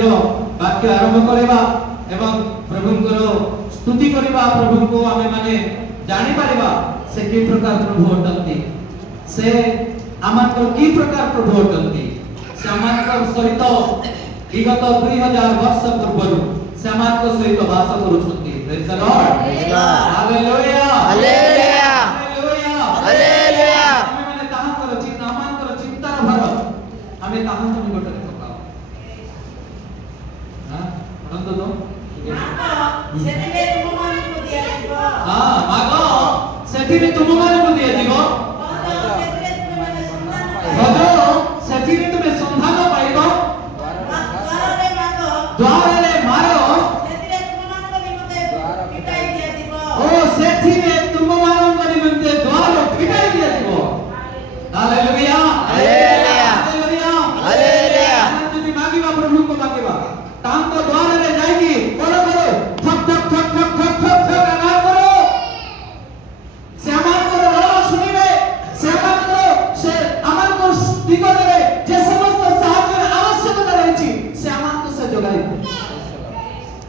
आज वाक्य आरंभ करबा एवं प्रभुंकर स्तुति करबा प्रभु को आमे माने जानि परिबा से की प्रकार प्रभु अटंती से आमानकर की प्रकार प्रभु अटंती से आमानकर सहित विगत 2000 वर्ष पूर्व से आमानकर सहित वास करूछंती praise the lord hallelujah hallelujah hallelujah hallelujah आमे माने ताहांकर चिंता आमानकर चिंतार भर आमे ताहांकर निकटरे पकाओ हां परंतु तो सेथिरे तुममानकु दिया जिवो हां मागो सेथिरे तुममानकु दिया जिवो सेथिरे तुमे माने संधान भजो सेथिरे तुमे संधान पाइबो द्वारे मारो सेथिरे तुममानकु निमते पिटाई दिया जिवो ओ सेथिरे तुममानकु निमते द्वार पिटाई दिया जिवो हालेलुया हालेलुया हालेलुया हालेलुया जदि मागिबा प्रभु को मागिबा तांको द्वार रे जाईकी करो ठक ठक ठक ठक ठक ठक ठक आगार करो से आमानकर रण शुनिबे से आमानकर से आमानकर दिगरे जे समस्त साहाय्यर आवश्यकता रहिछि से आमानकर से जोगाई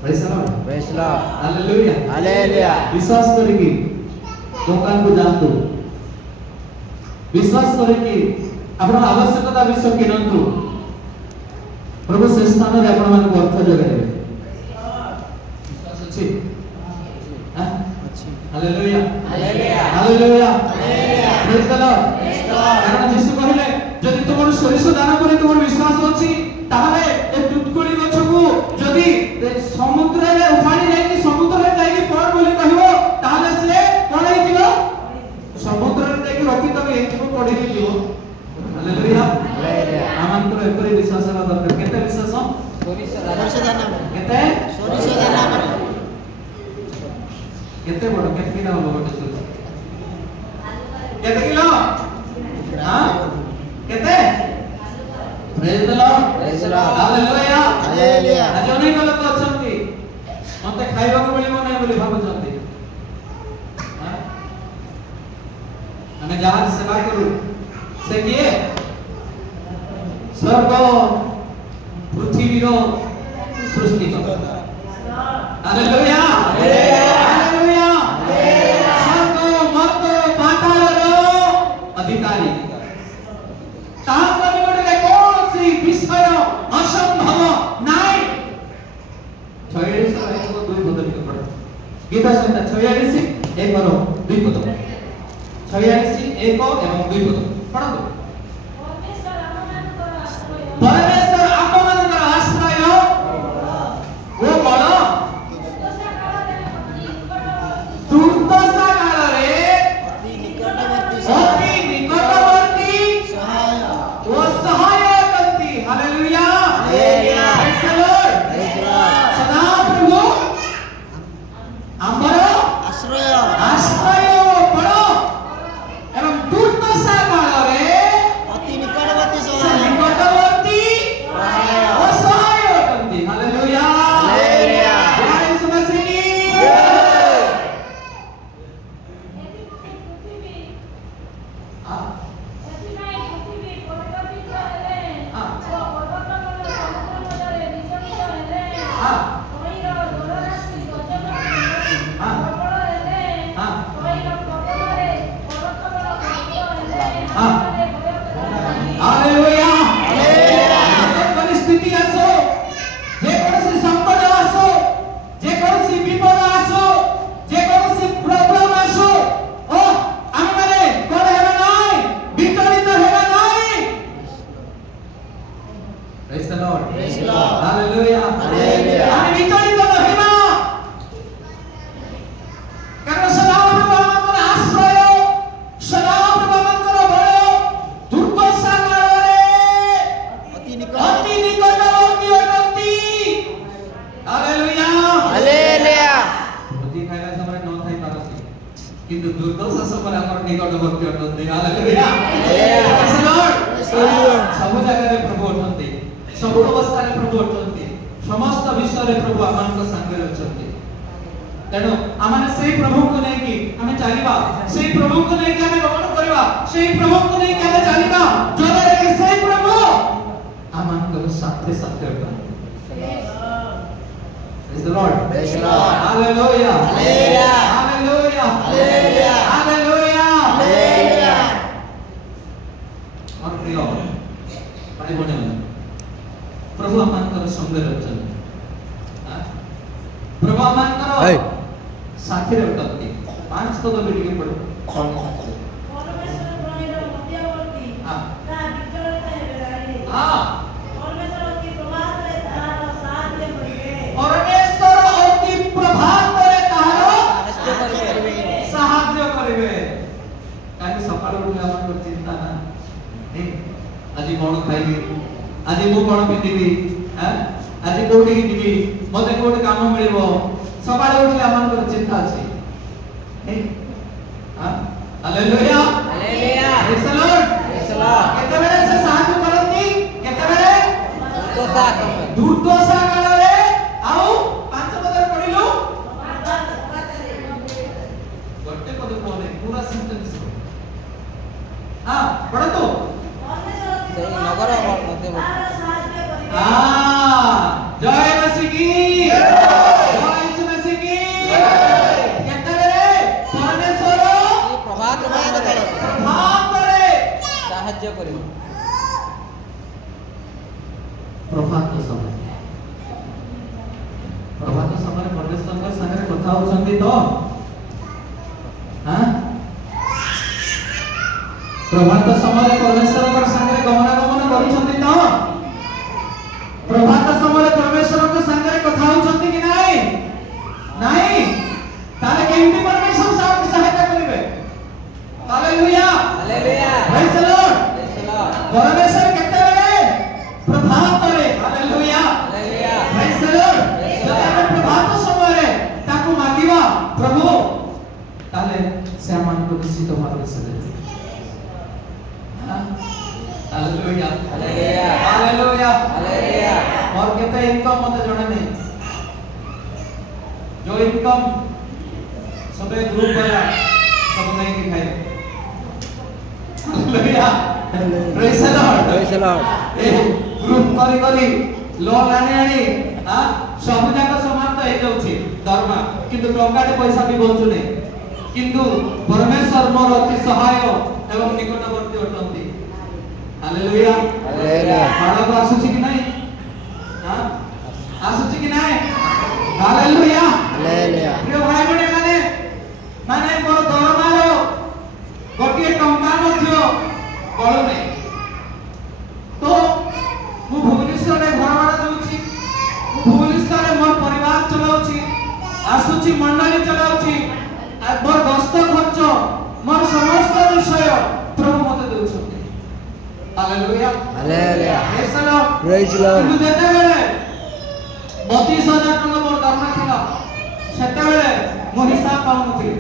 praise the lord praise the lord hallelujah hallelujah विश्वास करिकी दुकान को जातु विश्वास करिकी आपण आवश्यकता विषय किनंतु प्रभु से स्थान रे आपण मान को अर्थ जोगाइबे विश्वास अछि हां hallelujah hallelujah hallelujah hallelujah praise the Lord कारण यीशु कहले जदि तुमर सरिष दान करे तुमर विश्वास अछि ताहाले ए तुतकुड़ी गछ को जदि समुद्र रे उठाणी जाई कि समुद्र रे जाई कि पड़ बोली कहिवो ताहाले से कोन हे दियो समुद्र रे जाई कि रखि तबे एतो पड़ी दियो हालेलुया हालेलुया आमंत्र एपरि विश्वास रा दरकार केते विश्वास केते केते बड़ केते किलो हो गोटे सुर केते किलो हां केते praise the lord praise the lord hallelujah hallelujah आज अनेक लोक अछंती मते खाइबा को मिलिबो नै बोली भाबुछंती हां हमें जहां सेवा करू से किए स्वर्ग पृथ्वी रो सृष्टि करता हालेलुया हालेलुया स्वर्ग मर्त पाताल रो अधिकारी तांको निकटरे कोनसी विषय असंभव नाई 46 रो एक को दुई पद लिख पड़ गीता संहिता 46 एक और दुई पद 46 एक एवं दुई पद पढ़ो परमेश्वर आपनकर आश्रय ओ बड़ दुर्दशा काल रे अति निकटवर्ती अति निकटवर्ती सहाय ओ सहाय करती hallelujah hallelujah praise the lord praise the Lord सदा प्रभु हमर आश्रय आश्रय बड़ एवं दुर्दशा काल रे अति निकटवर्ती से सहाय निकटवर्ती सहाय ओ सहाय करती हालेलुया हालेलुया जय यीशु मसीह की हां हालेलुया हालेलुया परिस्थिति आसो जे कोनसी संकट आसो जे कोनसी विपद आसो जे कोनसी प्रॉब्लम आसो ओ आमे माने कोन हेबा नाही विचलित हेबा नाही praise the lord praise the lord hallelujah hallelujah आमे विचलित न हेबा कारण सदा प्रभुଙ୍କର आश्रय सदा प्रभुଙ୍କର बळ दुर्दशा कालरे अति अति निकटवर्ती अटंती हालेलुया हालेलुया भोजी खाइला समय न थाई पारसी किंतु दुर्दशा समय हमर निकटवर्ती अटंती हालेलुया प्रेज द लॉर्ड सब जगह रे प्रभु अटंती सब अवस्था रे प्रभु अटंती समस्त विषय रे प्रभु आमानक संगे अटंती तेणु आमाने सेही प्रभु को नै कि हमें चलिबा सेही प्रभु को नै कि हमें गमन करबा सेही प्रभु को नै कि हमें चलिबा जोरे कि सेही प्रभु आमानक साथे साथे अटंती Praise the Lord. Praise the Lord. Hallelujah. Hallelujah. Hallelujah. Hallelujah. Hallelujah. Hallelujah. और प्रिय भाई बहन प्रभु आमनकर संगे रहछन प्रभु आमनकर साथी रे उठती 5 पद बिडी के पड़ो परमेश्वर प्रणीर मध्यवर्ती हां ता विजयता हेबेराई हां परमेश्वर अति प्रभात रे तार साध्य करिवे परमेश्वर अति प्रभात रे तार साहाय्य करिवे काहे सकाळ उठले आमनकर चिंता ना आज कौन खाइबी आज मु कौन पिंधिबी आज कोठी जीवी मते कोठी काम मिलिबो सकाळे उठले आमनकर चिंता अछि hallelujah hallelujah praise the lord praise the Lord केते बेले से साहाय्य करंती केते बेले दुर्दशा दुर्दशा कालरे आउ पांच पदर पढिलु गोटे पद कोने पूरा सेंटेंस हां पढ तो ସେଇ ନଗର ମଧ୍ୟବର୍ତ୍ତୀ जय मसीह की जय यीशु मसीह की केतरे परमेश्वर ପ୍ରଭାତ ରେ प्रभात रे ସାହାଯ୍ୟ କରିବ प्रभात समय परमेश्वर संगे कथा होचंती तो हां प्रभात समय परमेश्वर संगे गमनागमन करूछंती तो प्रभात समय परमेश्वर संगे कथा होचंती कि नाही नाही ताले केमती परमेश्वर सहायता करिवे hallelujah hallelujah praise the lord praise the Lord परमेश्वर केते बेले प्रभात रे hallelujah hallelujah praise the Lord जब हम प्रभात समय रे ताकू मांगिबा प्रभु ताले से हमन को निश्चित मार्ग से दे हालेलुया हालेलुया हालेलुया हालेलुया और केते इनकम मते जणा नहीं जो इनकम सबे ग्रुप वाला सब नहीं के खाए hallelujah praise the lord praise the Lord A group करी लोन आनी हां सब जाक समाप्त हे जाउछि दरमा किंतु टंकाटे पैसा भी बंचु नै किंतु परमेश्वर मोर अति सहाय एवं निकटवर्ती अटंती हालेलुया हालेलुया बालक आसुछि कि नहीं हां आसुछि कि नहीं हालेलुया हालेलुया प्रिय भाई बने माने मोर दरमारो गोटे टंका मध्य बळु नै तो मु भुवनेश्वर रे घर भाड़ा दउछि मु भुवनेश्वर रे मोर परिवार चलाउछि आसुछि मंडली चलाउछि आ मोर दस्त खर्च मोर समस्त विषय प्रभु मते दउछथि hallelujah hallelujah praise the lord praise the lord किंतु जेते बेले 32,000 टका मोर दरमा थिला सेते बेले मो हिसाब पाउनथि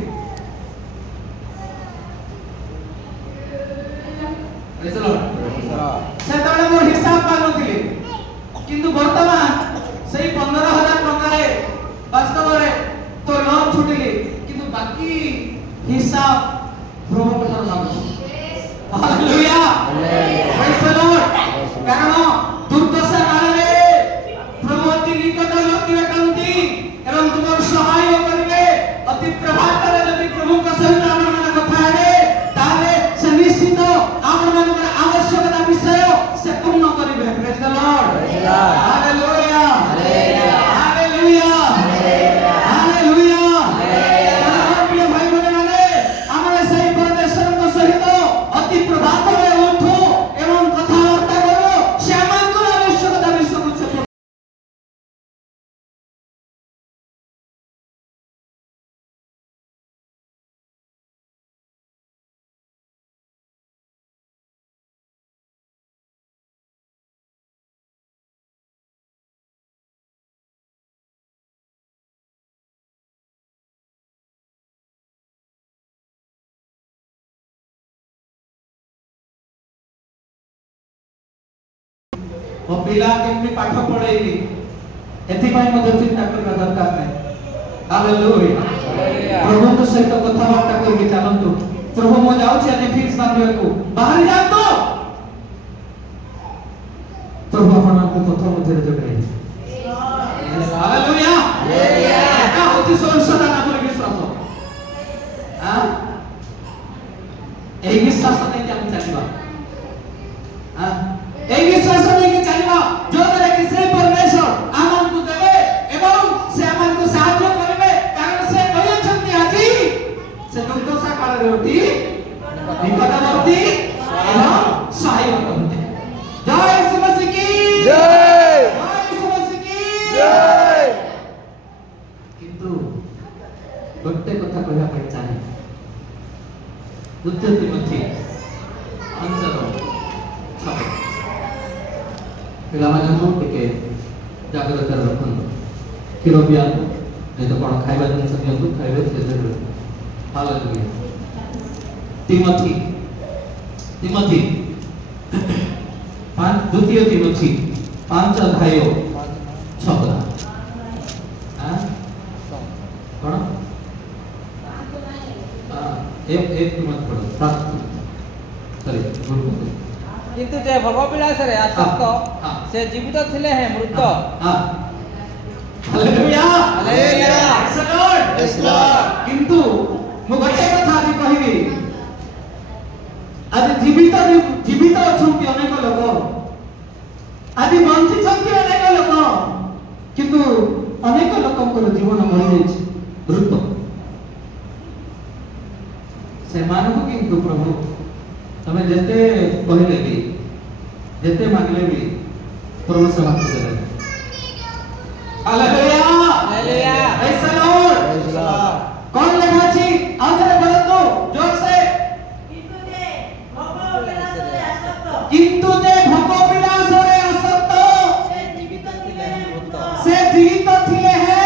प्रेज द लॉर्ड सेते बेले मोर हिसाब पाउनथि किंतु वर्तमान सही 15,000 टका रे वास्तव रे तो लोन छुटिली किंतु बाकी हिसाब प्रभु को लाभो हालेलुया प्रेज द लॉर्ड कारण दुर्दशा काल रे प्रभु अति निकट लोकी अटंती एवं तुमर सहाय करिवे अति प्रभात रे यदि प्रभु का सहित आपण मन कथा हेले ताले से निश्चित आपण मन आवश्यकता विषय से पूर्ण करिवे praise the lord praise the lord hallelujah hallelujah hallelujah hallelujah प्रिय भाई बहने हमरे सही परमेश्वर को सहित अति प्रभात रे उठो एवं कथावार्ता करो श्यामान को आवश्यकता विषय कुछ ओ पिला केमनी पाठ पढाइबी एथि पई मते चिंता करबा दरकार नै हालेलुया प्रभु तो सहित कथा वार्ता करके चलंतु प्रभु मो जाउछि आज फीस बांधिबा को बाहर जातो प्रभु आपन को पथ मध्य रे जगाई हालेलुया हाथी सोरसा दाना पर विश्वास हां ए विश्वास नहीं कि हम चलिबा हां ए विश्वास नहीं कि चलिबा जो करे कि से परमेश्वर आमन को देबे एवं से आमन को साहाय्य करबे कारण से कहछन्ती आजी से दुर्दशा काल रे उठी निकटवर्ती एवं सहायक होते जय यीशु मसीह की जय यीशु मसीह की जय किंतु गोटे कथा कहया ପାଇଁ ଚାहे द्वितीय तिमोथी 5:6 ପିଲାମାନଙ୍କୁ ଟିକେ ଜାଗ୍ରତ ରଖନ୍ତୁ କ୍ଷୀର ପିଆନ୍ତୁ नहीं तो कौन खाइबा जिनस दियंतु खाइबे से जरूर हालेलुया तिमोथी द्वितीय तिमोथी 5:6 हां कौन एक मत पढ़ो सॉरी भूल गए किंतु जे भोगविलास रे आसक्त से जीवित थिले हैं मृत हां हालेलुया हालेलुया यस लॉर्ड किंतु मु गोटे कथा आज कहिबी आज जीवित अछंती अनेक लोक आज बंची छंती अनेक लोक किंतु अनेक लोकंकर जीवन मरि जाइछ मृत सेमानकु किंतु प्रभु तमे जते कहले भी जते मांगले भी प्रभु सेवा करे hallelujah hallelujah praise the lord praise the Lord कौन लिखा छी आंध्र बोलतो जोर से किंतु जे भोग विलास रे किंतु जे भोग विलास रे आसक्त आसक्त से जीवित थिले हैं मृत से जीवित थिले हैं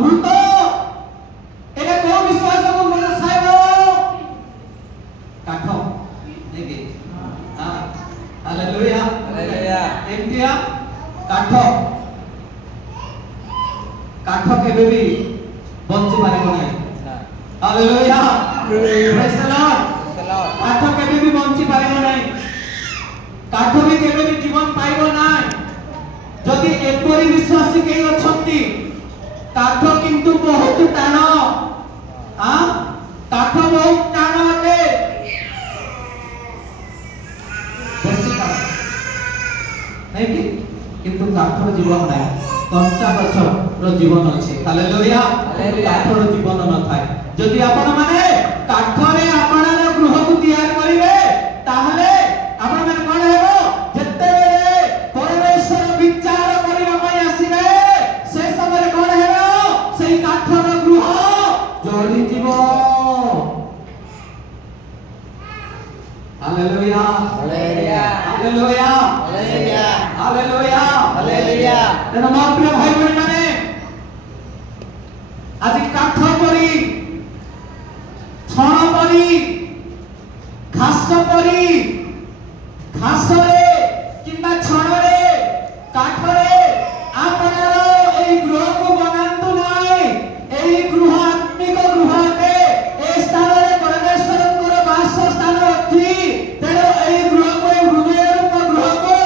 मृत एटा को विश्वास को मन साइबो काठो देखि हां हालेलुया हालेलुया एमतिया काठो केबे भी बंची पारिबो नै हालेलुया प्रेज द लॉर्ड काठ केबे भी बंची पारिबो नै काठ भी केबे भी जीवन पाइबो नै जदि एपरि विश्वासी केई अछंती काठ किंतु बहुत टाण हां काठ बहुत टाण अटे बेसी टाण नै कि किंतु काठर जीवन नै कंचा गछर जीवन अछि हालेलुया काठर जीवन न थाए जदि आपण माने काठरे आपणर गृह को तैयार करिवे ताहले आपण माने कोन हेबो जत्ते बेले परमेश्वर विचार करिवा पई आसीबे से समय कोन हेबो सेई काठर गृह जळि जीवो hallelujah hallelujah hallelujah hallelujah hallelujah hallelujah तेना मोर प्रिय भाई बहन माने आज काठ परी छण परी घास परी घास रे किंबा छण रे काठ रे आपनर एई गृह को बनांतु नाही एई गृह आत्मिक गृह अटे ए स्थान रे परमेश्वरଙ୍କର वास स्थान अछि तेरो एई गृह को हृदय रूप गृह को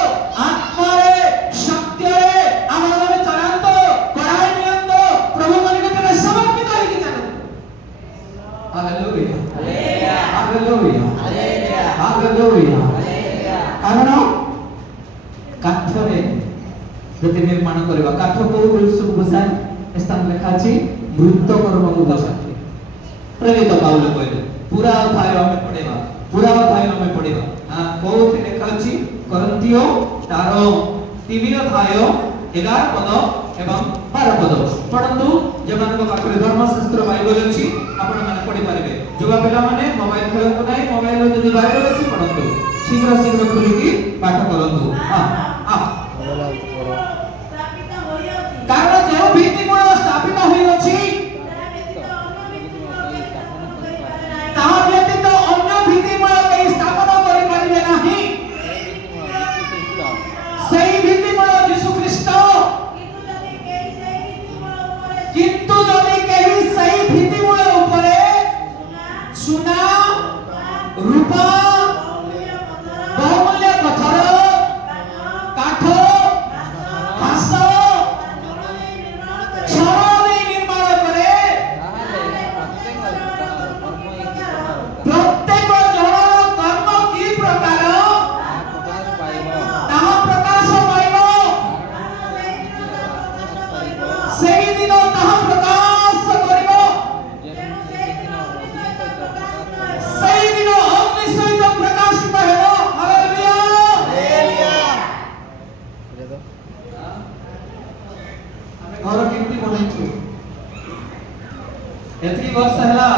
आत्मा रे सत्य रे आमर में चलांतो कराय नियंतो प्रभु मन के तेरे समर्पित होई चलो hallelujah hallelujah hallelujah hallelujah hallelujah कारण काठरे जति निर्माण करबा काठ को सब बुझाय स्थान लिखा अछि मृत कर्म को बुझाय प्रेरित पाउल कहले पूरा अध्याय हमें पढ़ेबा पूरा अध्याय हमें पढ़ेबा हां कोथि लिखा अछि करंतियो तार 3 अध्याय 11 पद एवं 12 पद पढ़ंतु जेमान को पाखरे धर्मशास्त्र बाइबल अछि आपण माने पढ़ि पारिबे जुवा पिला माने मोबाइल खेलंतु नाही मोबाइल रो जदि बाइबल अछि पढ़ंतु शीघ्र शीघ्र खुली की पाठ करंतु हां हां स्थापित होई अछि कारण जो भित्तिमूल स्थापित होई अछि ताहा व्यतीत अन्य भित्तिमूल केई स्थापन करि पारिबे नाही सेई भित्तिमूल यीशु ख्रीष्ट किंतु जदि केही सेई भित्तिमूल उपरे सुना रूपा बहुमूल्य पत्थर काठ घास छण ଆମେ ଘର କେମିତି ବନେଇଛୁ ଏତିକି ବର୍ଷ ହେଲା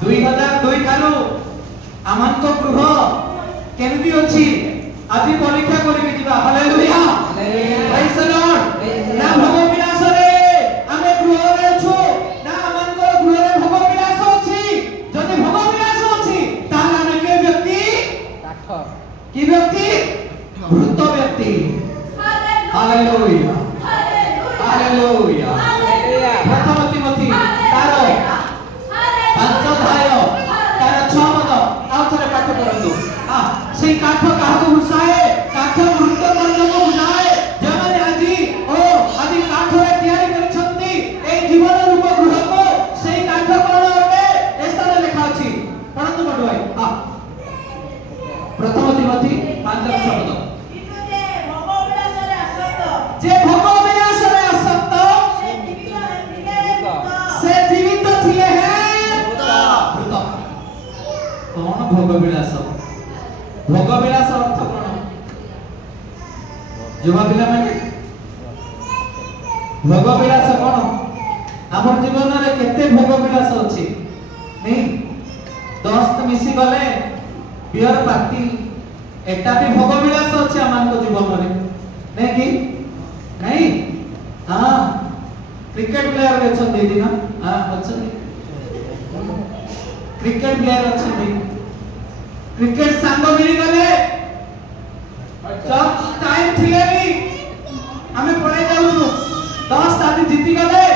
2002 ଠାରୁ ଆମଙ୍କ ଗୃହ କେମିତି ଅଛି ଆଜି ପରୀକ୍ଷା କରିକି ଯିବା ହାଲେଲୁୟା ପ୍ରେଜ୍ ଦ ଲର୍ଡ ନା ଭୋଗ ବିଳାସରେ ଆମେ ଗୃହରେ ଅଛୁ ନା ଆମଙ୍କ ଗୃହରେ ଭୋଗ ବିଳାସ ଅଛି ଯଦି ଭୋଗ ବିଳାସ ଅଛି ତାହେଲେ ଆମେ କେ ବ୍ୟକ୍ତି କାଠ କି ବ୍ୟକ୍ତି ମୃତ ବ୍ୟକ୍ତି ହାଲେଲୁୟା ହାଲେଲୁୟା ପ୍ରଥମ ତିମୋଥୀ ତାର 5 ଅଧ୍ୟାୟ ତାର 6 ପଦ ଆଉ ଥରେ ପାଠ କରନ୍ତୁ সেই কাঠ কাহাকে বুঝায় কাঠ মৃত কর্মকে বুঝায় যেমন আজি কাঠরে তৈরি করেছন্তি এই জীবন রূপ গৃহকে সেই কাঠ কোন অটে এই স্থানে লেখা আছে পড়ন্তু বড় ভাই প্রথম তিমোথী 5 শব্দ যে ভোগ বিলাসরে আসক্ত সে জীবিত থিলে হ্যাঁ মৃত কোন ভোগ বিলাস ভোগ বিলাস অর্থ কোন যুবা পিলা মানে ভোগ বিলাস কোন আমার জীবନରେ কেতে ভোগ বিলাস ଅଛି নেই দোস্ত মিশি গলে বিয়ার পার্টি এটা भी ভোগ বিলাস ଅଛି আমাଙ୍କ জীবନରେ নেই কি নাই हां ক্রিকেট প্লেয়ার অଛନ୍ତି দিদি না हां অଛନ୍ତି ক্রিকেট প্লেয়ার অଛନ୍ତି क्रिकेट सांग मिली गले जब टाइम थिले भी हमें पड़े जाउछु 10 आदि जीती गले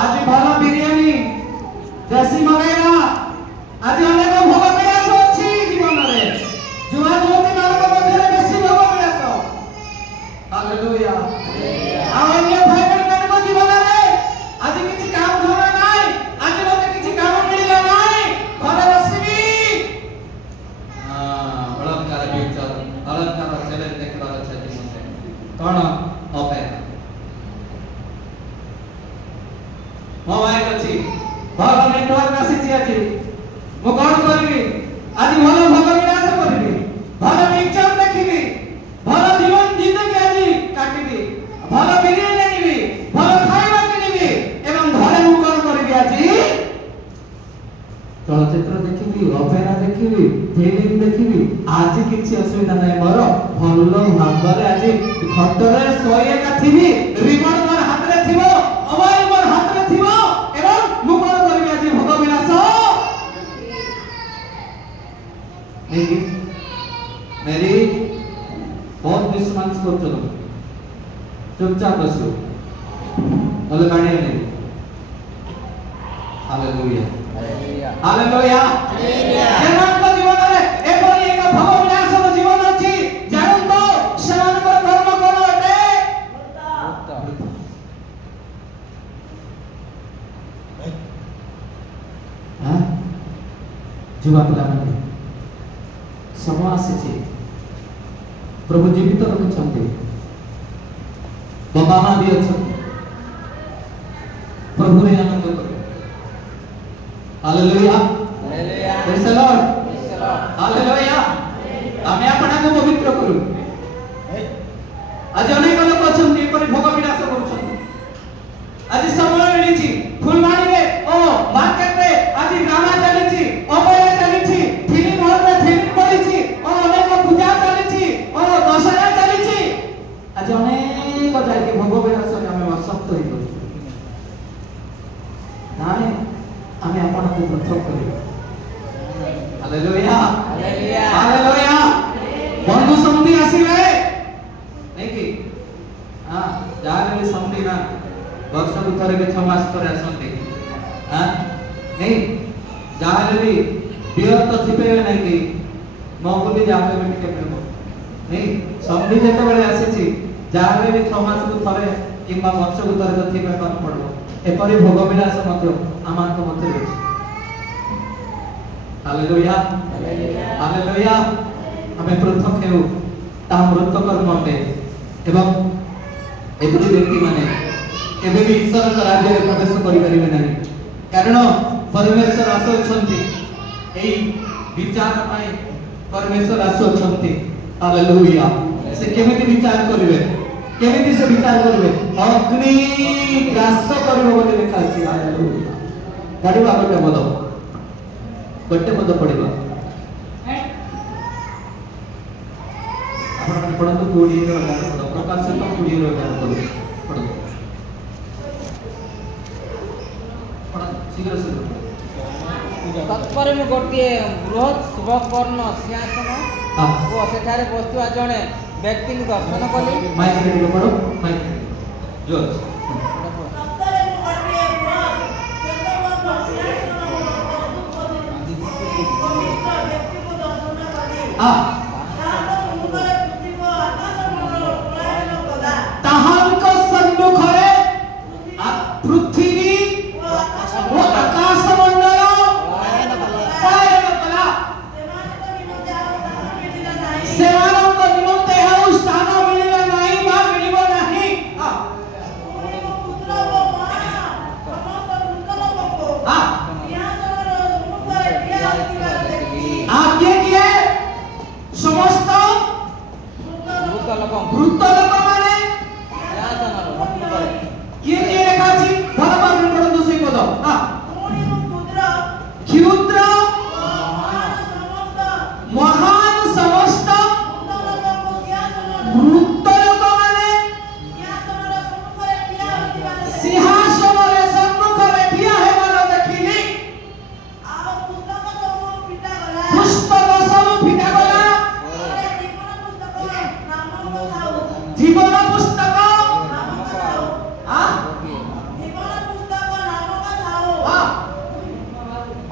आज भला बिरयानी देसी मगेरा आज अनेक भोग विलास अछि जीवन रे जुवा जुवती मानक मध्य बेसी भोग विलास हालेलुया अन्य भाई बहन को जीवन रे आज किछि काम धरा नाही आज मते किछि काम मिलिला नाही घरे बसिबी अलंकार पिक्चर अलंकार चैनल देखबार छै जीवन कोन अपेरा मोबाइल अछि भल नेटवर्क आसी अछि मो कोन करबी आज भल भोग विलास करबी भल पिक्चर देखिबी भल जीवन जिंदगी आज काटिबी भल बिरियानी आनिबी भल खाଇବା किनिबी एवं घरे मो कोन करबी आज चलचित्र देखिबी अपेरा देखिबी फिल्म देखिबी आज किछि असुविधा नै मोर भलो भागरे आज खटरे सोये का थिबी रिमोट मोर हाथ रे थिबो मोबाइल मोर हाथ रे थिबो एवं मु कोन करबी आज भोग विलास नहीं मेरी बहुत डिस्मांस कर चलो चुपचाप बसो बोले गाड़ी नहीं हालेलुया हालेलुया जेमान को जीवन रे एपरि एक भोग विलास जीवन अछि जानन तो समान को धर्म कोन अटे हां जुवा पिला माने समय आसी प्रभु जीवित रखिछन्ते बाबा मां भी अछन्ते प्रभु रे आनंद करो hallelujah hallelujah praise the lord hallelujah आमे आपना को पवित्र करू आज अनेक लोक अछन्ते एपरि भोग विलास करूछन्ते आज समय मिलिछि फुलवाणी रे ओ मार्केट रे आज ड्रामा चलिछि अपेरा चलिछि फिल्म हॉल रे फिल्म पड़िछि ओ अनेक पूजा चलिछि ओ दशहरा चलिछि आज अनेक जाय के भोग विलास रे आमे असक्त होई पड़छु नाने आमे आपन को प्रथम करू हालेलुया हालेलुया हालेलुया बंधु समधी आसीबे नहीं कि हां जाने भी समधी ना वर्ष को थरे के 6 मास पर आसंती हां नहीं जाने भी बियर तो थिबे नहीं कि मौकुली जाने में टिके मिलबो नहीं समधी जेते बेले आसीछि जाने भी 6 मास को थरे किबा वर्ष को थरे तो थिबे कोन पड़बो एपरि भोग विलास मध्य आमाक मध्य अछि हालेलुया हालेलुया हमें पृथक हेउ ता मृत कर्मते एवं एपरि व्यक्ति माने केबे भी ईश्वर का राज्य रे प्रवेश करि परिबे नाही कारण परमेश्वर आसुछन्ति एई विचार पाई परमेश्वर आसुछन्ति हालेलुया से केमिति विचार करिवे केमिति से विचार करिवे अग्नि ग्रास करिवो बोली लिखा अछि हालेलुया पढिबा गोटे पद पढिबा आपण पढନ୍ତୁ 20 ର 11 पद प्रकाशित 20 ର 11 पद पढନ୍ତୁ शीघ्र तत्पर में गोटे बृहत शुभकर्ण सिंहासन ओ सेठारे बसुआ जणे व्यक्ति दर्शन कली माइक रे पढो माइक जो सप्तरे में गोटे बृहत शुभकर्ण सिंहासन व्यक्ति को दर्शन कली ताहांको सम्मुखरे पृथ्वी ओ आकाश मंडल पायन कला सेवानंद निमंते हेउ स्थान मिलिला नाही बा मिलिबो नाही पुत्र वो मां समस्त नूतन को सिंहासन मुखरे क्रिया होतिबार देखि आज्ञा किए समस्त वृत्त लोक माने किए लेखा अछि भगवान पढନ୍ତୁ सेई पद क्षुद्र महान समस्त वृत्त लोक माने सिंहासन रे सम्मुख रे ठिया हेबार देखिली पुस्तक सब फिटा गला जीवन पुस्तक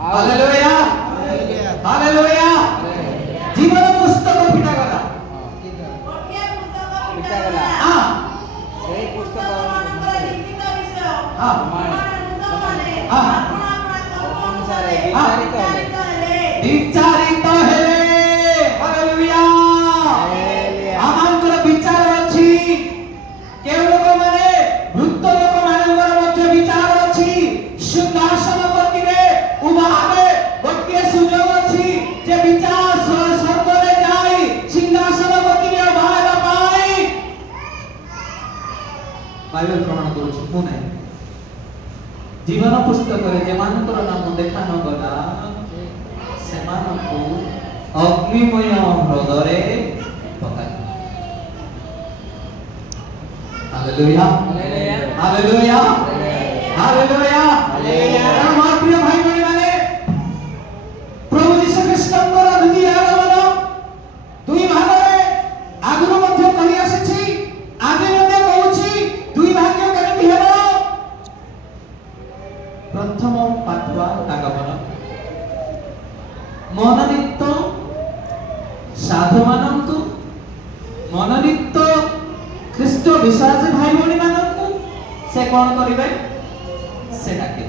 हालेलुया हालेलुया जीवन पुस्तक फिटा गला हां सेई पुस्तक विचारित हेले हालेलुया आमांकर विचार अछि केउ लोक माने वृत्त लोक मानकर मध्य विचार अछि सिंहासन पतिरे उबाहे गोटे सुयोग अछि जे विचार स्वर्ग रे जाई सिंहासन पतिरे उबाहे पाई बाइबल प्रमाण करूछ को नै जीवन पुस्तक रे जे मानकर नाम देखा न गला सेमानकु अग्निमय हृदय पकाई हालेलुया हालेलुया हालेलुया हमारे प्रिय भाई बहन माने प्रभु यीशु ख्रीष्टଙ୍କର द्वितीय आगमन दुई भागरे आगमन मध्य कहि आसीछि आगे मध्य कहूछि दुई भाग्य केमिति हेबो प्रथम पाठवा आगमन मनोनीत साधु मानंतु मनोनीत ख्रीष्ट विश्वासी भाई भौणी मानंतु से कोन करिवे से डाके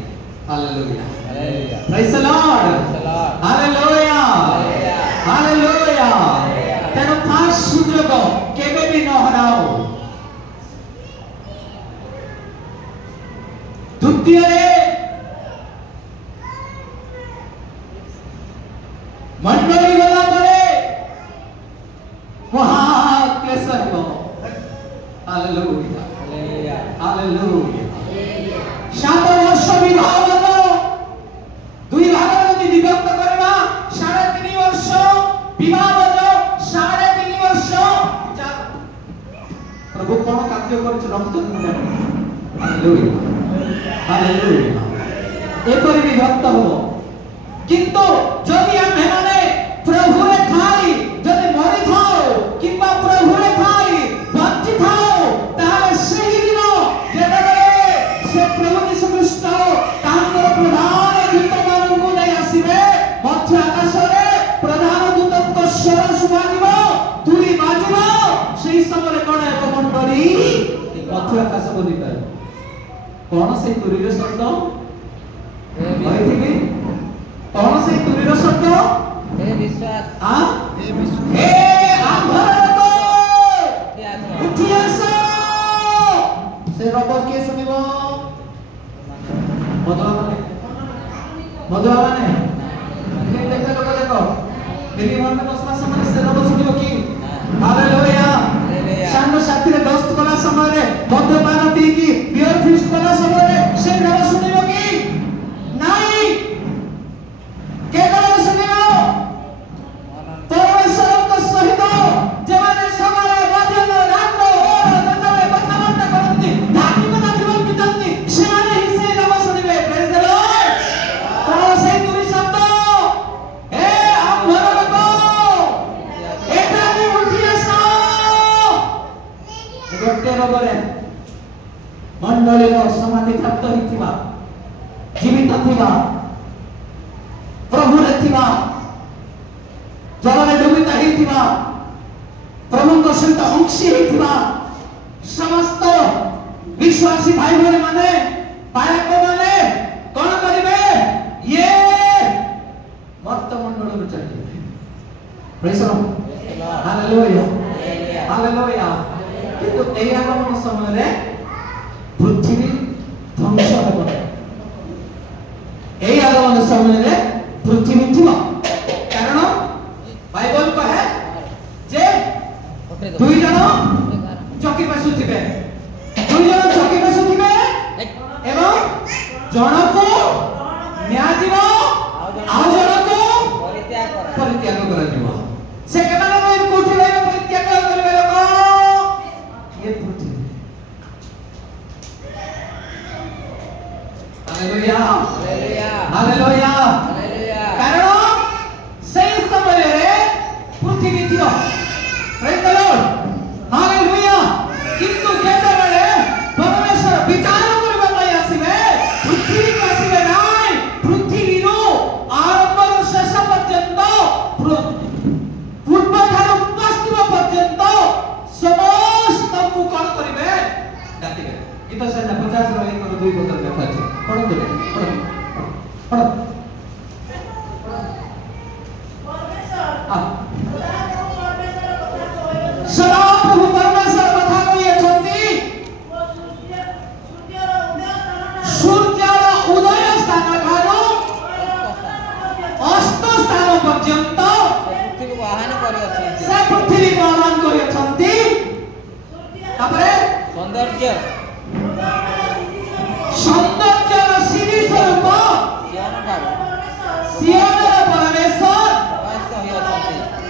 hallelujah hallelujah praise the lord hallelujah hallelujah तेनो फास्ट सुयोग केबे भी न हराओ द्वितीय रे मंडली गला परे वहां क्लेश हो हालेलुया हालेलुया हालेलुया 7 वर्ष विवाह हलो दुई भाग में विभक्त करबा 3.5 वर्ष विवाह हलो 3.5 वर्ष प्रभु कोन कार्य करछ रक्त हालेलुया हालेलुया एपरि विभक्त हो किंतु जदि आमे माने प्रभु रे थाई जदि मरि थाओ किबा प्रभु रे थाई बंची थाओ ताले सही दिन जेबे से प्रभु यीशु ख्रीष्ट तांकर प्रधान दूत मानकु नै आसीबे मध्य आकाश रे प्रधान दूतक स्वर सुबाजिबो तुरी बाजिबो सेही समय कोन एक मंडली मध्य आकाश बोली पाए कोन से तुरी रे शब्द होइथिबी कौन से तुरीर शब्द हे विश्वास हां हे आंधर को उठी आसो से रबर के सुनिबो मधुआ माने देखो लोग देखो मेरी मन में बसवा समय से रबर सुनिबो की हालेलुया शान साथी रे दोस्त कला मंडली समाधि प्राप्त होइथिबा जीवित थिबा प्रभु रे थिबा जल में डूबित होइथिबा प्रभु को सहित अंशी होइथिबा समस्त विश्वासी भाई भौणी माने पायक माने कौन करिवे ये मर्त मंडल में चलिए praise the lord hallelujah hallelujah किंतु एई आगमन समय रे पृथ्वी ध्वंस हेबो एई आगमन समय रे पृथ्वी थिबो कारण बाइबल कहे जे दुई जण चौकी पासु थिबे दुई जण चौकी पासु थिबे एवं जणको न्याजिबो आ जणको परित्याग कराजिबो से केमाने रे कोठी रे परित्याग करबे लोक ये पृथ्वी हालेलुया हालेलुया हालेलुया हालेलुया कारण सेई समय रे पृथ्वी थियो प्रेज द लॉर्ड हालेलुया किंतु जेतेबेले परमेश्वर विचार करबा पई आसीबे पृथ्वी को आसीबे नाही पृथ्वी रो आरंभ शेष पर्यंत पूर्व ठार पश्चिम पर्यंत समस्त को कोन करिवे डाकिबे इ तो से 50 रो 1 रो 2 पत्र देखा छै पढ़ो पढ़ो सदा प्रभु परमेश्वर कथा कहि अछंती सूर्यर उदय स्थान ठारो अस्त स्थान पर्यंत पृथ्वी को आह्वान करि अछंती से पृथ्वी को आह्वान करि अछंती तापरे सौंदर्य सिरी स्वरूप सियोन परमेश्वर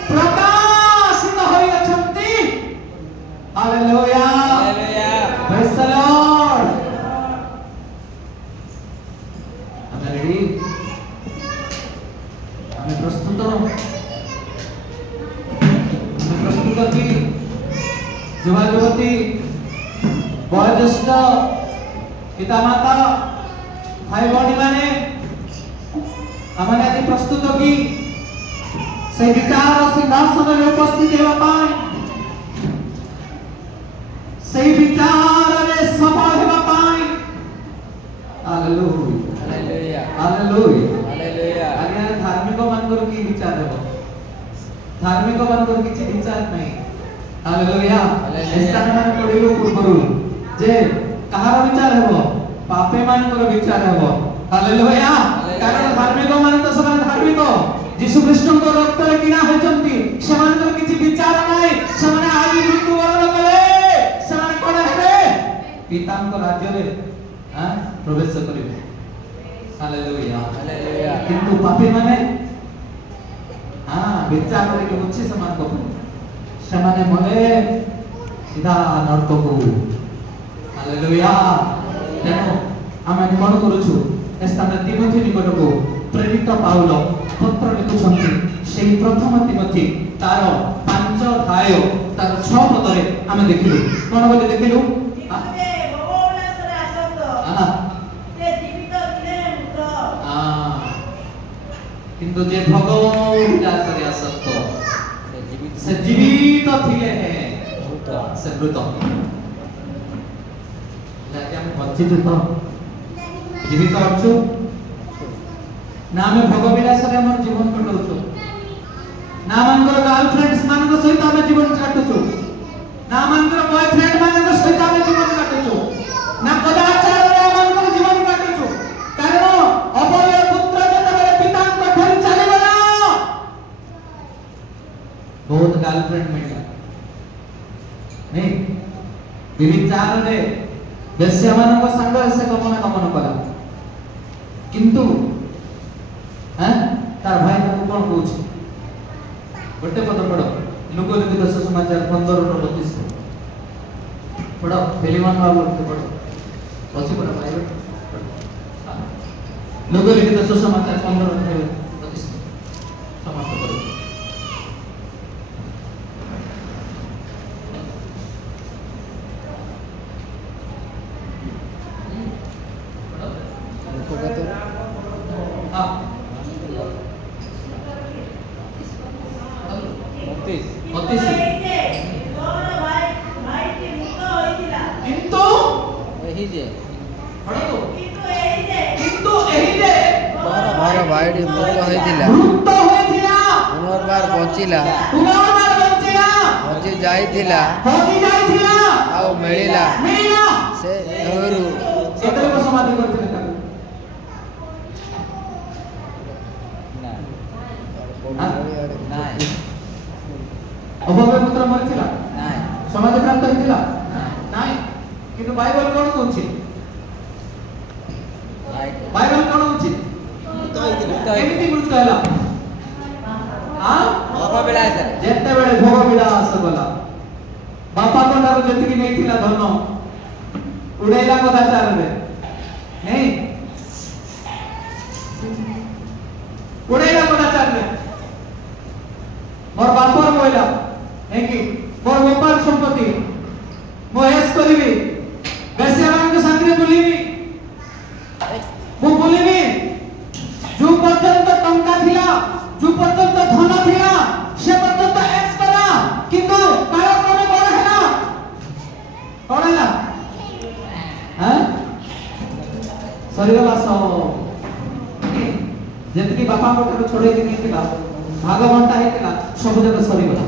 प्रकाशित होई अछंती hallelujah hallelujah praise the lord आमे रेडी आमे प्रस्तुत की युवा युवती वयोज्येष्ठ पिता माता भाई भौणी माने हमने आज प्रस्तुत की से विचार सिंहासन रे उपस्थित हेबा पाई से विचार रे सफल हेबा पाई हालेलुया हालेलुया हालेलुया हालेलुया आज्ञा धार्मिक मानकर की विचार हेबो धार्मिक मानकर किछि विचार नहीं हालेलुया स्थान मान पडिलो पूर्वरु जे कहार विचार हेबो पापे मानकर विचार हेबो हालेलुया कारण धार्मिक मान तो समान धार्मिक यीशु कृष्ण को रक्त रे किना होचंती समान किछि विचार नाही समान आदि मृत्यु वरण कले समान कोन हेबे पितांक राज्य रे प्रवेश करिवे हालेलुया हालेलुया किंतु पापी माने विचार रे के मुछि समान को समान मले सीधा नरक को हालेलुया देखो आमे कोन करूछु स्थान तिमोथी निकट को प्रेरित पाउल पत्र लिखुछंती सेही प्रथम तिमोथी तार 5 अध्याय तार 6 पद रे आमे देखिलु कोन बोले देखिलु किंतु जे भगवान विलास रे आसक्त से जीवित थिले से मृत जाके हम बचित तो जीवित अछु ना हमें भोग विलास रे हमर जीवन कटौछु ना मनकर गर्लफ्रेंड्स मान को सहित हमें जीवन काटुछु ना मनकर बॉयफ्रेंड मान को सहित हमें जीवन काटुछु ना कदाचार रे मनकर जीवन काटुछु कारण अबय पुत्र जतबे पिता को ठरी चली गला बहुत गर्लफ्रेंड मिला नहीं विचार रे बेस्या मान को संग से गमन कला किंतु तार भाई को कोन कहूछ गोटे पद पढ़ो लोक लिखित सुसमाचार 15:32 पढ़ो फिलिमन बाबू पढ़ो अछि पढ़ो भाई लोक लिखित सुसमाचार 15:32 समाप्त करो କିନ୍ତୁ ଏହି ଯେ ପଢ଼ନ୍ତୁ କିନ୍ତୁ ଏହି ଯେ ତୋର ଭାଇଟି ମୃତ ହୋଇଥିଲା ମୃତ ହୋଇଥିଲା ପୁନର୍ବାର ବଞ୍ଚିଲା ପୁନର୍ବାର ବଞ୍ଚିଲା ହଜି ଯାଇଥିଲା ଆଉ ମିଳିଲା ସେ ଦେହରୁ କେତେ ଲୋକ ସମାଧି କରିଥିଲେ ତାକୁ ନାଇଁ ଅଭବ୍ୟ ପୁତ୍ର ମରିଥିଲା ନାଇଁ ସମାଧି ପ୍ରାପ୍ତ ହୋଇଥିଲା ନାଇଁ କିନ୍ତୁ ବାଇବଲ କଣ କହୁଛି ବାଇବଲ କଣ କହୁଛି କେମିତି ମୃତ ହେଲା ଭୋଗବିଳାସ ଯେତେବେଳେ ଭୋଗ ବିଳାସ ଗଲା ବାପାଙ୍କ ଠାରୁ ଯେତିକି ନେଇଥିଲା ଧନ ଉଡେଇଲା କଦାଚାରରେ ନାଇଁ ଉଡେଇଲା କଦାଚାରରେ ମୋର ବାପର କହିଲା ନାଇକି ମୋର ବେପାର ସମ୍ପତ୍ତି ମୁଁ ଏସ୍ କରିବି ବେଶ୍ୟାମାନଙ୍କ ସାଙ୍ଗରେ ବୁଲିବି ମୁଁ ବୁଲିବି ଯୋଉ ପର୍ଯ୍ୟନ୍ତ ଟଙ୍କା ଥିଲା ଯୋଉ ପର୍ଯ୍ୟନ୍ତ ଧନ ଥିଲା ସେ ପର୍ଯ୍ୟନ୍ତ ଏସ୍ କଲା କିନ୍ତୁ କାଳକ୍ରମେ ବଡ ହେଲା କଣ ହେଲା ସରିଗଲା ଯେତିକି ବାପାଙ୍କ ଠାରୁ ଛଡେଇକି ନେଇଥିଲା ଭାଗ ବଣ୍ଟା ହେଇଥିଲା ସବୁ ଯାକ ସରିଗଲା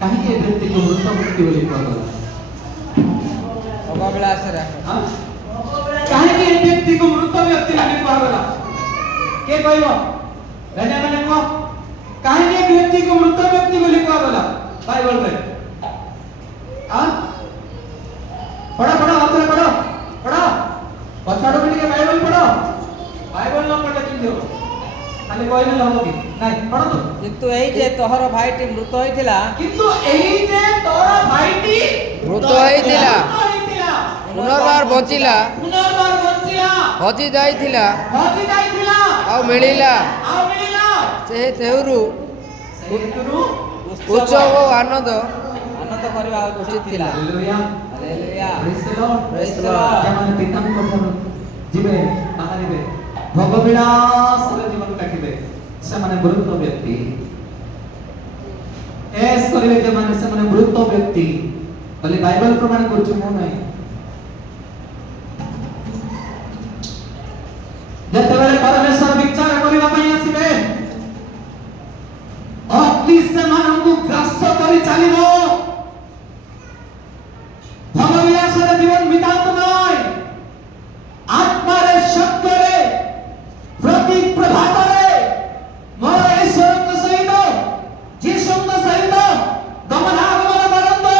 କାହିଁକି ଏ ବ୍ୟକ୍ତିକୁ ମୃତ ମୃତ୍ୟୁ ବୋଲି କୁହାଗଲା ଭୋଗବିଳାସରେ କାହିଁକି ଏ ବ୍ୟକ୍ତିକୁ ମୃତ ବ୍ୟକ୍ତି ବୋଲି କୁହାଗଲା କିଏ କହିବ ମାନେ କୁହ କାହିଁକି ଏ ବ୍ୟକ୍ତିକୁ ମୃତ ବ୍ୟକ୍ତି ବୋଲି କୁହାଗଲା ବାଇବଲରେ ପଢ ଆଉଥରେ ପଢ ପଛଆଡକୁ ଟିକେ ବାଇବଲ ପଢ ବାଇବଲ ନ ପଢିଲେ କେମିତି ହବ ଖାଲି କହିଲେ ହବ କି ନାଇଁ ପଢନ୍ତୁ କିନ୍ତୁ ଏଇ ଯେ ତୋହର ଭାଇଟି ମୃତ ହୋଇଥିଲା କିନ୍ତୁ ଏହି ଯେ ତୋର ଭାଇଟି ମୃତ ହୋଇଥିଲା ପୁନର୍ବାର ବଞ୍ଚିଲା ହଜି ଯାଇଥିଲା ଆଉ ମିଳିଲା ସେ ଦେହରୁ ଉତ୍ସବ ଓ ଆନନ୍ଦ କରିବା ଉଚିତ ଥିଲା ହାଲେଲୁୟା ପ୍ରେଜ୍ ଦ ଲର୍ଡ ସେମାନେ ପିତାଙ୍କ ଠାରୁ ଯିବେ ବାହାରିବେ ଭୋଗ ବିଳାସରେ ଜୀବନ କାଟିବେ ସେମାନେ ମୃତ ବ୍ୟକ୍ତି ଏସ୍ କରିବେ ସେମାନେ ମୃତ ବ୍ୟକ୍ତି ବୋଲି ବାଇବଲ ପ୍ରମାଣ କରୁଛି ମୁଁ ନାହିଁ ଯେତେବେଳେ ପରମେଶ୍ୱର ବିଚାର କରିବା ପାଇଁ ଆସିବେ ଅଗ୍ନି ସେମାନଙ୍କୁ ଗ୍ରାସ କରି ଚାଲିବ ଭୋଗବିଳାସରେ ଜୀବନ ବିତାନ୍ତୁ ନାହିଁ ଆତ୍ମାରେ ଶବ୍ଦରେ ପ୍ରତି ପ୍ରଭାତରେ ମୋର ଈଶ୍ୱରଙ୍କ ସହିତ ଯୀଶୁଙ୍କ ସହିତ ଗମନାଗମନ କରନ୍ତୁ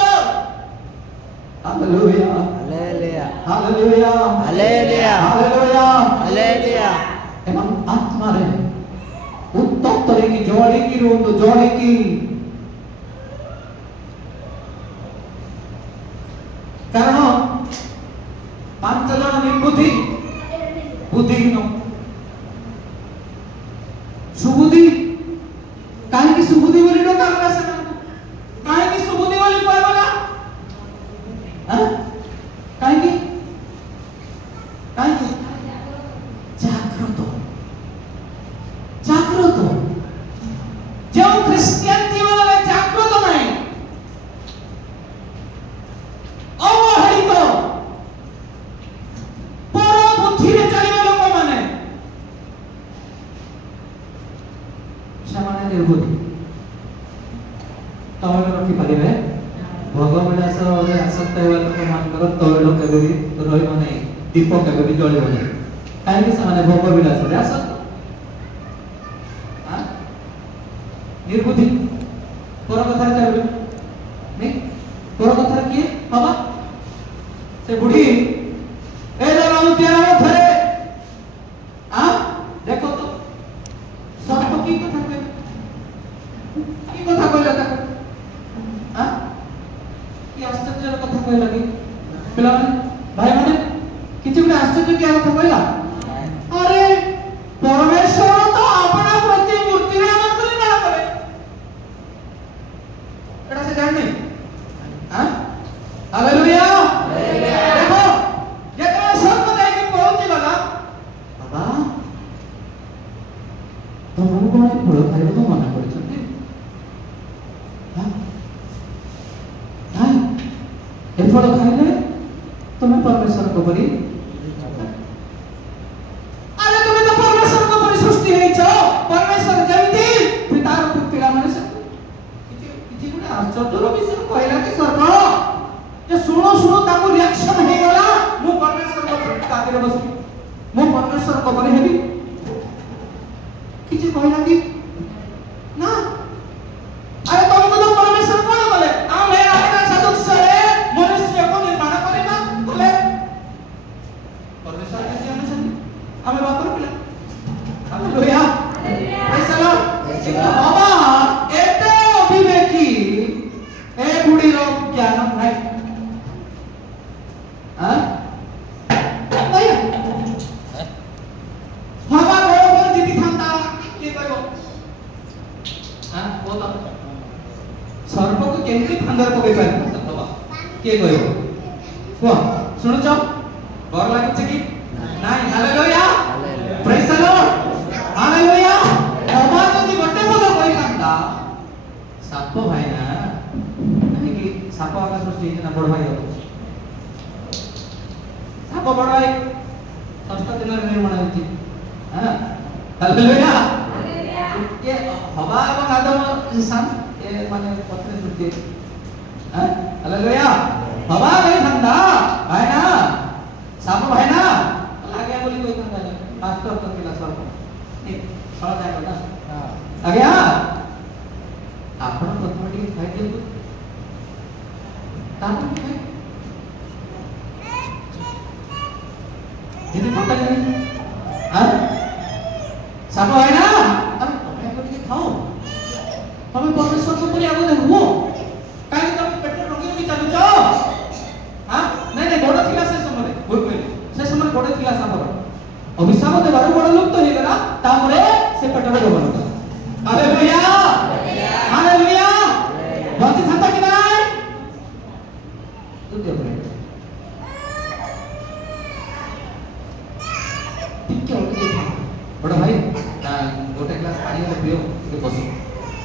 hallelujah hallelujah hallelujah hallelujah hallelujah ଏବଂ ଆତ୍ମାରେ ଉତ୍ତପ୍ତ ହେଇକି ଯୋଡ଼ିକି ରୁହନ୍ତୁ ଯୋଡ଼ିକି କାରଣ 5 ଜଣ ନିର୍ବୁଦ୍ଧି ବୁଦ୍ଧିହୀନ ସୁବୁଦ୍ଧି କାହିଁକି ସୁବୁଦ୍ଧି ବୋଲି ଡକାଗଲା ସେମାନଙ୍କୁ କାହିଁକି ସୁବୁଦ୍ଧି ବୋଲି କୁହାଗଲା କାହିଁକି କାହିଁକି ଜାଗ୍ରତ ଯେଉଁ ଖ୍ରୀଷ୍ଟିଆନ ଜୀବନରେ ଜାଗ୍ରତ ନାହିଁ ଅବହେଳିତ ପର ବୁଦ୍ଧିରେ ଚାଲିବା ଲୋକମାନେ ସେମାନେ ନିର୍ବୁଦ୍ଧି ତୈଳ ରଖିପାରିବେ ଭୋଗ ବିଳାସରେ ଆସକ୍ତ ହେବା ଲୋକମାନଙ୍କର ତୈଳ କେବେ ବି ରହିବ ନାହିଁ ଦୀପ କେବେ ବି ଜଳିବ ନାହିଁ କାହିଁକି ସେମାନେ ଭୋଗ ବିଳାସରେ ଆସକ୍ତ निर्बुद्धि तोर कथा चलबे नहीं तोर कथा किए बाबा से बुढ़ी ए दादा उद्यान थरे देखो तो सब की कथा कहला ताको की आश्चर्य कथा कहला कि पिला भाई माने किछि गुटे आश्चर्य की कथा कहला अरे परमेश्वर तो अपना प्रति मूर्ति रे से जानने हालेलुया देखो जेतरा स्वर्ग जाके पहुंची गला बाबा तुमको कोन फल खाइबो तो मना करछथि ए फल खाइले तुम परमेश्वर को परी अरे तुम तो परमेश्वर को परी सृष्टि है छ परमेश्वर जमिति पितार पुत्रा माने से किछि गुडे आश्चर्यର विषय कहला कि स्वर्ग जे सुनो सुनो ताको रिएक्शन हे गला मु परमेश्वर को कातिर बसि मु परमेश्वर को परी हेबी किछि कहला कि ना अरे तुमको तो परमेश्वर कौन बोले आमे अपना सदस्य रे मनुष्य को निर्माण करेगा बोले परमेश्वर कैसे आने चाहिए हमें बापर पिला हालेलुया प्रेज द लॉर्ड बाबा एते अभिवेकी ए बुढ़ी रो ज्ञान है हां भैया बाबा को पर जीती थांता के कहबो हां वो तो सर्प को केमती फांदर पकई पारि बाबा के कहबो को सुनो छ डर लागछ कि नाही hallelujah praise the lord hallelujah बाबा जदी गोटे पद कहि कांता साप भाई ना नहीं कि साप आका सृष्टि ना बड़ भाई साप बड़ भाई षष्ठ दिन निर्माण होती हां हालेलुया ये हवा एवं आदम इंसान ये माने पत्नी सृष्टि हां हालेलुया हवा भाई ठंडा भाई ना साप भाई ना लागे बोली कोई ठंडा नहीं मास्टर तो केला सर्प ठीक सळ जाय ना हां आज्ञा आपण प्रथम टिके खाइ दियु तापर खाइ यदि पता नहीं हां साप भाई ना अरे तुम्हें को टिके खाओ तमे परमेश्वर को परि आगो देखो काहे तमे पेट रोगी रोगी चालू छ हां नहीं नहीं गोड़ थिला से समय बोल पे से समय गोड़ थिला सापर अभिशाप देबार बड़ लोक तो हे गला तापरे से पेट रो बन हालेलुया हालेलुया बंदी थाता कि नाही तू दे ठीक है ओके बड़ भाई गोटे ग्लास पानी ले पियो के बस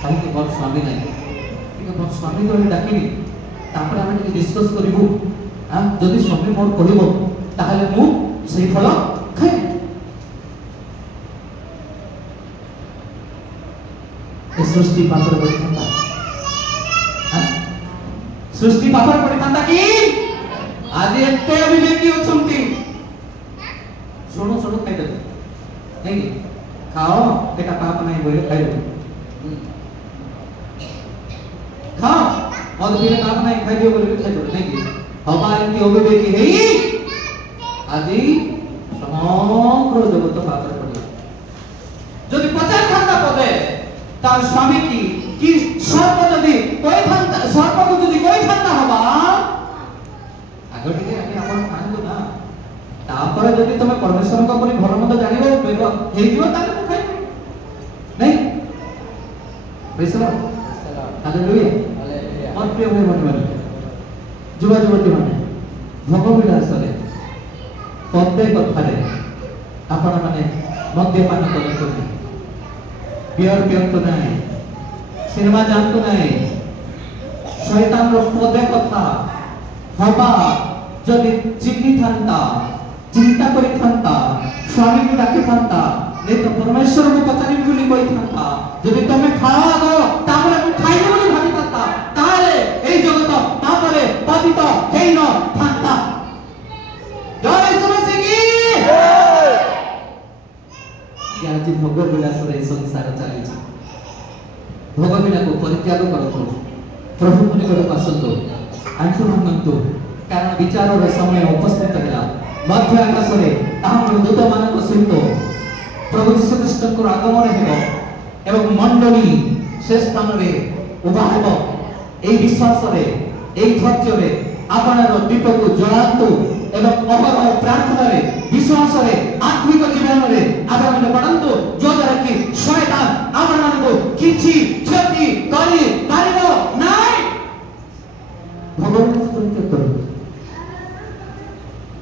काहे कि बहुत स्वामी नहीं ठीक है बहुत स्वामी तो डाकिबी तापर हम टिके डिस्कस करिवु हां जदि स्वामी मोर कहबो ताहले मु सेही फल खाइ ए सृष्टि पापर पड़ी थांता हां सृष्टि पापर पड़ी थांता कि आज एते अभिवेकी अछंती सुनो सुनो खाइ दे नहीं खाओ एटा पाप नहीं बोले खाइ दे खाओ मद पीले पाप नहीं खाइ दियो बोले खाइ दे नहीं हवा एंती अभिवेकी हेई आदि समग्र जगत पापर पड़ी जदि पचार थांता पदे तार स्वामी की सर्प जदि कोई थांता सर्प को जदि कोई थांता हवा आगे टिके आके आपण खांदो ना तापर जदि तमे परमेश्वर को परि भल मत जानिबो बेबो हेइ दियो ताले को खाइ नहीं praise the lord hallelujah hallelujah और प्रिय भाई बंधु जुवा जुवती माने भगविलासरे प्रत्येक कथारे आपण माने मद्यपान करतो बियर पियंतो नाही सिनेमा जानतो नाही शैतान रो पदे कथा हवा जदि चिन्नी थांता चिंता करी थांता स्वामी को डाके थांता नहीं तो परमेश्वर को पचारि बोली कोई थांता जदि तमे खावा दो तापर को खाइबो बोली भाबी थांता ताले एई जगत तापरे पतित हेइन थांता जय समझे की या आज भोग विलास रे संसार चली छ भोग विला को परित्याग करतो प्रभु निकट आसतो आंखु भांगतो कारण विचार रे समय उपस्थित हैला मध्य आकाश रे ताम दूत मानक सहित प्रभु यीशु ख्रीष्ट को आगमन हेबो एवं मंडली से स्थान रे उभा हेबो एई विश्वास रे एई धैर्य रे आपनर दीप को जलातो एवं अहरह प्रार्थना रे विश्वास रे आत्मिक जीवन रे आपण पड़ंतु जो द्वारा कि शैतान आपण को किछि क्षति करि पारिबो नाही भगवान स्तुति करू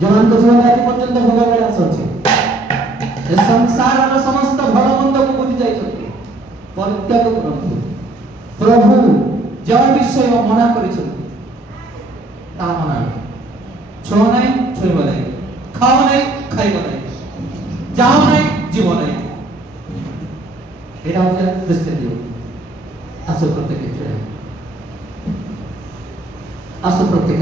जवान तो जीवन आज पर्यंत भगवान आसछि ए संसार रो समस्त भल मंद को बुझि जाय छथि परित्याग करंतु प्रभु जो विषय मना करि छथि ता मना ଛୁଅ ନାହିଁ ଛୁଇଁବ ନାହିଁ, ଖାଅ ନାହିଁ ଖାଇବ ନାହିଁ, ଯାଅ ନାହିଁ ଯିବ ନାହିଁ। ଏଇଟା ହଉଛି ଖ୍ରୀଷ୍ଟିୟାନ ଜୀବନ। ଆସ ପ୍ରତ୍ୟେକ ଆସ ପ୍ରତ୍ୟେକ